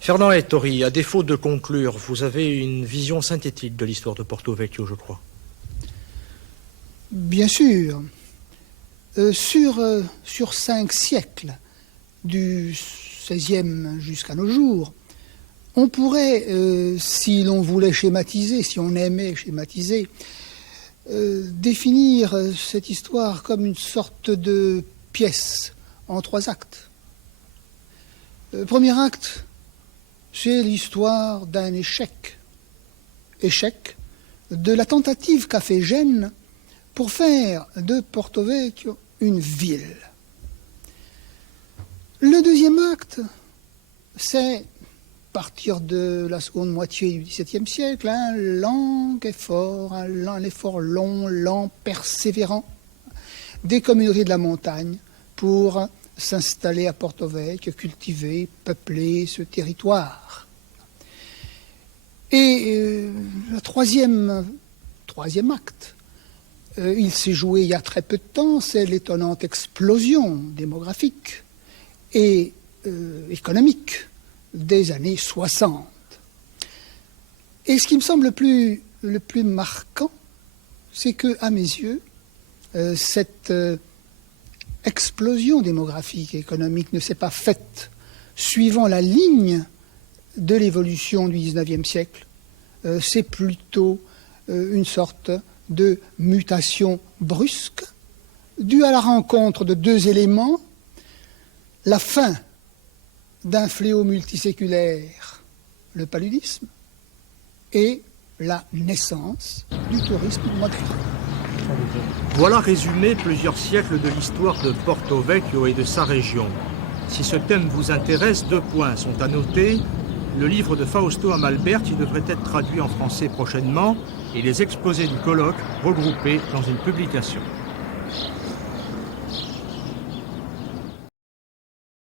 Fernand Ettori, à défaut de conclure, vous avez une vision synthétique de l'histoire de Porto Vecchio, je crois. Bien sûr. Sur 5 siècles, du XVIe jusqu'à nos jours, on pourrait, si l'on voulait schématiser, si on aimait schématiser, définir cette histoire comme une sorte de pièce en 3 actes. Premier acte, c'est l'histoire d'un échec. Échec de la tentative qu'a fait Gênes pour faire de Porto Vecchio une ville. Le deuxième acte, c'est partir de la seconde moitié du XVIIe siècle, un lent effort, un effort long, lent, persévérant des communautés de la montagne pour s'installer à Porto Vecchio, cultiver, peupler ce territoire. Et le troisième acte, il s'est joué il y a très peu de temps, c'est l'étonnante explosion démographique et économique des années 60. Et ce qui me semble le plus marquant, c'est que, à mes yeux, cette explosion démographique et économique ne s'est pas faite suivant la ligne de l'évolution du XIXe siècle. C'est plutôt une sorte de mutation brusque due à la rencontre de 2 éléments: la fin d'un fléau multiséculaire, le paludisme, et la naissance du tourisme moderne. Voilà résumé plusieurs siècles de l'histoire de Porto Vecchio et de sa région. Si ce thème vous intéresse, 2 points sont à noter. Le livre de Fausto Amalberti devrait être traduit en français prochainement et les exposés du colloque regroupés dans une publication.